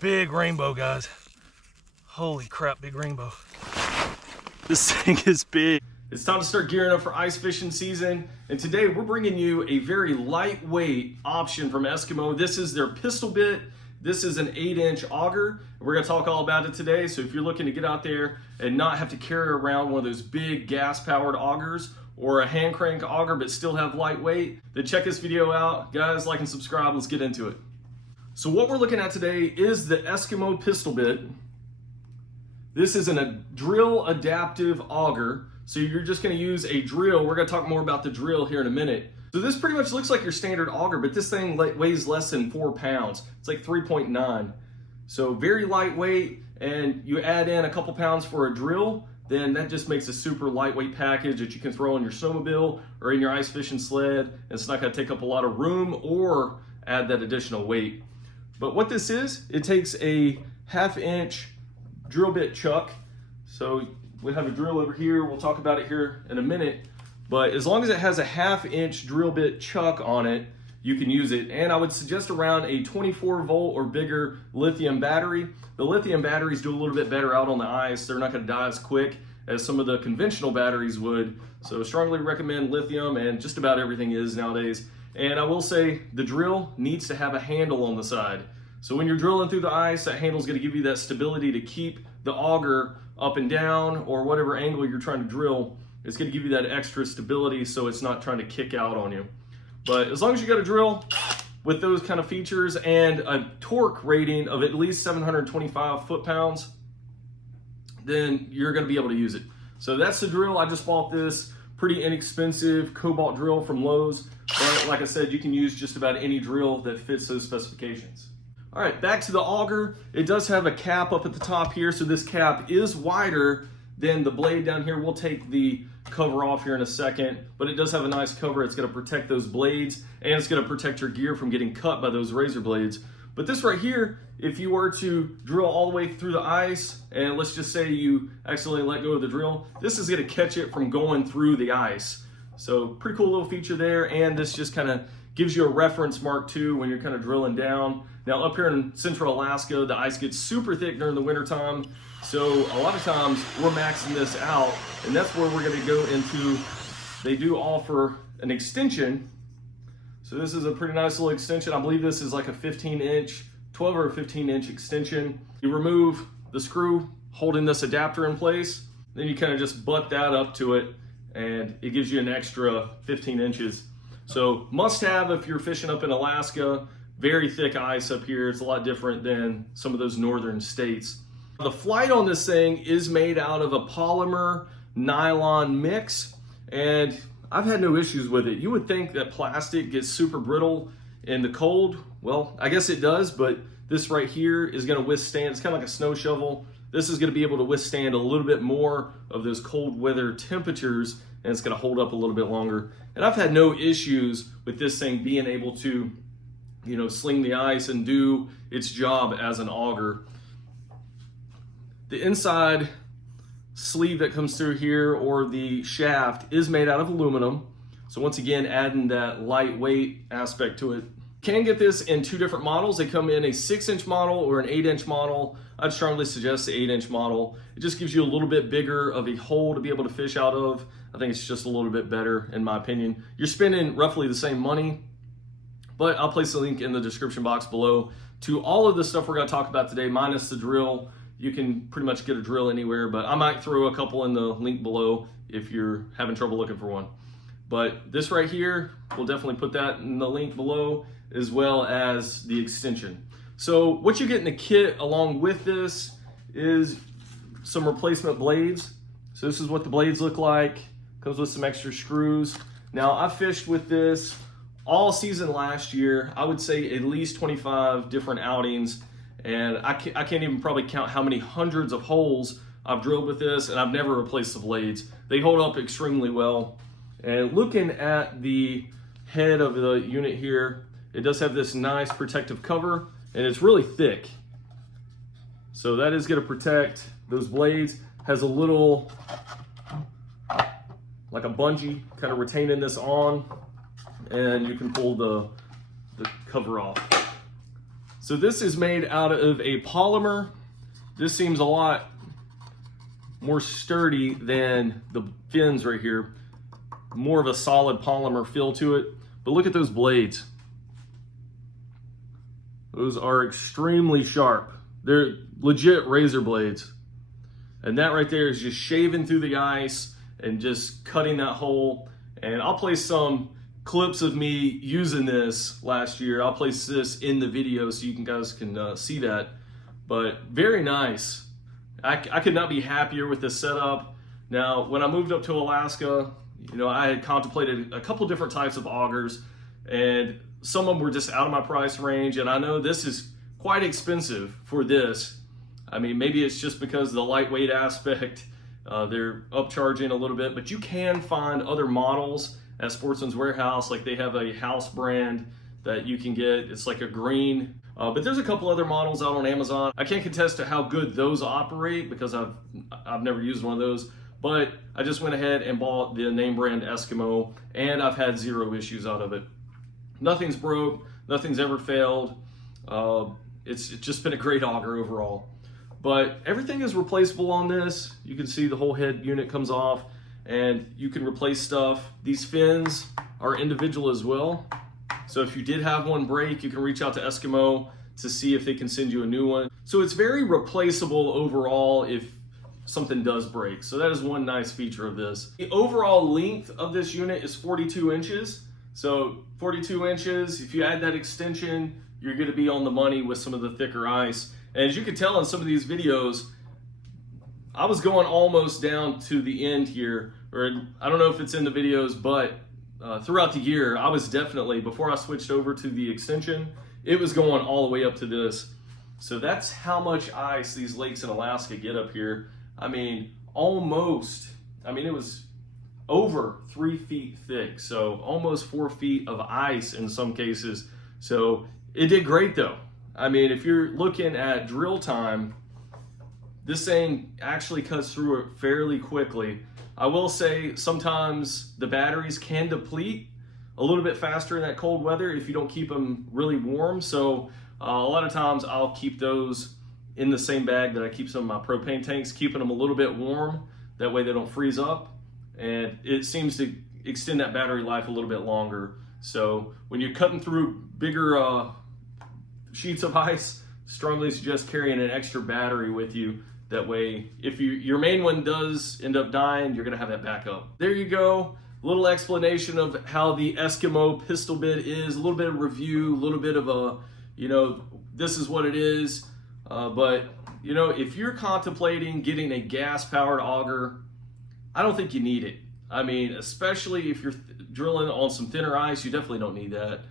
big rainbow, guys. Holy crap, big rainbow. This thing is big. It's time to start gearing up for ice fishing season. And today we're bringing you a very lightweight option from Eskimo. This is their pistol bit. This is an 8-inch auger. We're gonna talk all about it today. So if you're looking to get out there and not have to carry around one of those big gas-powered augers or a hand crank auger but still have lightweight, then check this video out. Guys, like and subscribe, let's get into it. So what we're looking at today is the Eskimo pistol bit. This is a drill adaptive auger. So you're just gonna use a drill. We're gonna talk more about the drill here in a minute. So this pretty much looks like your standard auger, but this thing weighs less than 4 pounds. It's like 3.9. So very lightweight, and you add in a couple pounds for a drill, then that just makes a super lightweight package that you can throw in your snowmobile or in your ice fishing sled. And it's not gonna take up a lot of room or add that additional weight. But what this is, it takes a 1/2-inch drill bit chuck. So we have a drill over here. We'll talk about it here in a minute. But as long as it has a 1/2-inch drill bit chuck on it, you can use it. And I would suggest around a 24-volt or bigger lithium battery. The lithium batteries do a little bit better out on the ice. They're not gonna die as quick as some of the conventional batteries would. So strongly recommend lithium, and just about everything is nowadays. And I will say the drill needs to have a handle on the side. So when you're drilling through the ice, that handle is gonna give you that stability to keep the auger up and down, or whatever angle you're trying to drill. It's gonna give you that extra stability so it's not trying to kick out on you. But as long as you got a drill with those kind of features and a torque rating of at least 725 foot-pounds, then you're gonna be able to use it. So that's the drill. I just bought this pretty inexpensive Cobalt drill from Lowe's. But like I said, you can use just about any drill that fits those specifications. All right, back to the auger. It does have a cap up at the top here, so this cap is wider than the blade down here. We'll take the cover off here in a second, but it does have a nice cover. It's gonna protect those blades, and it's gonna protect your gear from getting cut by those razor blades. But this right here, if you were to drill all the way through the ice, and let's just say you accidentally let go of the drill, this is gonna catch it from going through the ice. So pretty cool little feature there, and this just kind of gives you a reference mark too when you're kind of drilling down. Now up here in central Alaska, the ice gets super thick during the wintertime. So a lot of times we're maxing this out, and that's where we're gonna go into, they do offer an extension. So this is a pretty nice little extension. I believe this is like a 15-inch, 12 or 15-inch extension. You remove the screw holding this adapter in place, then you kind of just butt that up to it, and it gives you an extra 15 inches. So must have if you're fishing up in Alaska. Very thick ice up here. It's a lot different than some of those northern states. The flight on this thing is made out of a polymer nylon mix, and I've had no issues with it. You would think that plastic gets super brittle in the cold. Well, I guess it does, but this right here is gonna withstand, it's kind of like a snow shovel. This is gonna be able to withstand a little bit more of those cold weather temperatures, and it's gonna hold up a little bit longer. And I've had no issues with this thing being able to, you know, sling the ice and do its job as an auger. The inside sleeve that comes through here, or the shaft, is made out of aluminum. So once again, adding that lightweight aspect to it. Can get this in 2 different models. They come in a 6-inch model or an 8-inch model. I'd strongly suggest the 8-inch model. It just gives you a little bit bigger of a hole to be able to fish out of. I think it's just a little bit better in my opinion. You're spending roughly the same money, but I'll place a link in the description box below to all of the stuff we're gonna talk about today, minus the drill. You can pretty much get a drill anywhere, but I might throw a couple in the link below if you're having trouble looking for one. But this right here, we'll definitely put that in the link below, as well as the extension. So what you get in the kit along with this is some replacement blades. So this is what the blades look like. Comes with some extra screws. Now I fished with this all season last year. I would say at least 25 different outings, and I can't even probably count how many hundreds of holes I've drilled with this, and I've never replaced the blades. They hold up extremely well. And looking at the head of the unit here, it does have this nice protective cover, and it's really thick. So that is gonna protect those blades. Has a little, like a bungee, kind of retaining this on, and you can pull the cover off. So this is made out of a polymer. This seems a lot more sturdy than the fins right here. More of a solid polymer feel to it. But look at those blades. Those are extremely sharp. They're legit razor blades. And that right there is just shaving through the ice and just cutting that hole. And I'll place some clips of me using this last year. I'll place this in the video so you guys can see that. But very nice. I could not be happier with this setup. Now, when I moved up to Alaska, you know, I had contemplated a couple different types of augers, and some of them were just out of my price range. And I know this is quite expensive for this. I mean, maybe it's just because of the lightweight aspect. They're upcharging a little bit, but you can find other models at Sportsman's Warehouse. Like they have a house brand that you can get. It's like a green, but there's a couple other models out on Amazon. I can't contest to how good those operate because I've never used one of those, but I just went ahead and bought the name brand Eskimo, and I've had zero issues out of it. Nothing's broke, nothing's ever failed. It's just been a great auger overall. But everything is replaceable on this. You can see the whole head unit comes off and you can replace stuff. These fins are individual as well. So if you did have one break, you can reach out to Eskimo to see if they can send you a new one. So it's very replaceable overall if something does break. So that is one nice feature of this. The overall length of this unit is 42 inches. So 42 inches, if you add that extension, you're gonna be on the money with some of the thicker ice. And as you can tell in some of these videos, I was going almost down to the end here, or I don't know if it's in the videos, but throughout the year, I was definitely, before I switched over to the extension, it was going all the way up to this. So that's how much ice these lakes in Alaska get up here. I mean, it was over 3 feet thick, so almost 4 feet of ice in some cases. So it did great though. I mean, if you're looking at drill time, this thing actually cuts through it fairly quickly. I will say sometimes the batteries can deplete a little bit faster in that cold weather if you don't keep them really warm. So a lot of times I'll keep those in the same bag that I keep some of my propane tanks, keeping them a little bit warm. That way they don't freeze up. And it seems to extend that battery life a little bit longer. So when you're cutting through bigger sheets of ice, strongly suggest carrying an extra battery with you. That way, if your main one does end up dying, you're gonna have that backup. There you go. A little explanation of how the Eskimo pistol bit is, a little bit of review, a little bit of a, you know, this is what it is. But, you know, if you're contemplating getting a gas-powered auger, I don't think you need it. I mean, especially if you're drilling on some thinner ice, you definitely don't need that.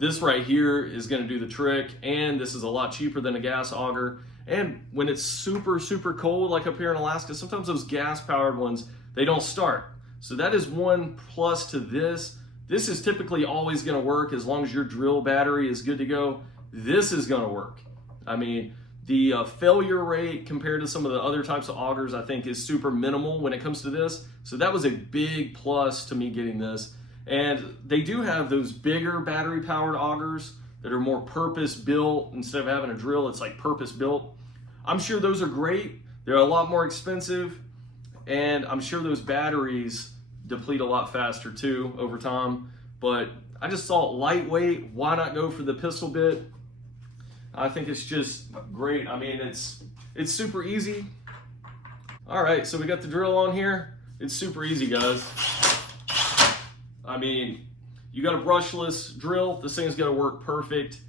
This right here is going to do the trick, and this is a lot cheaper than a gas auger. And when it's super, super cold, like up here in Alaska, sometimes those gas-powered ones, they don't start. So that is one plus to this. This is typically always going to work as long as your drill battery is good to go. This is going to work. I mean, the failure rate compared to some of the other types of augers, I think, is super minimal when it comes to this. So that was a big plus to me getting this. And they do have those bigger battery-powered augers that are more purpose-built. Instead of having a drill, it's like purpose-built. I'm sure those are great. They're a lot more expensive, and I'm sure those batteries deplete a lot faster too over time. But I just thought lightweight, why not go for the pistol bit? I think it's just great. I mean, it's super easy. All right, so we got the drill on here. It's super easy, guys. I mean, you got a brushless drill. This thing's gonna work perfect.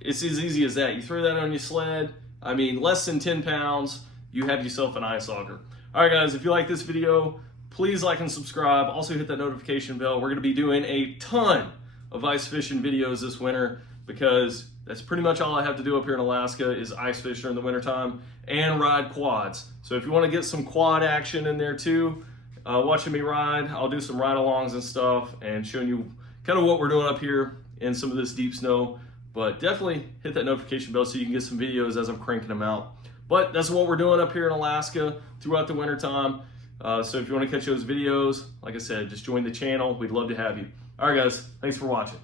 It's as easy as that. You throw that on your sled. I mean, less than 10 pounds, you have yourself an ice auger. All right, guys, if you like this video, please like and subscribe. Also hit that notification bell. We're gonna be doing a ton of ice fishing videos this winter because that's pretty much all I have to do up here in Alaska is ice fish during the wintertime and ride quads. So if you wanna get some quad action in there too, watching me ride, I'll do some ride-alongs and stuff and showing you kind of what we're doing up here in some of this deep snow. But definitely hit that notification bell so you can get some videos as I'm cranking them out. But that's what we're doing up here in Alaska throughout the wintertime. So if you want to catch those videos, like I said, just join the channel. We'd love to have you. All right, guys, thanks for watching.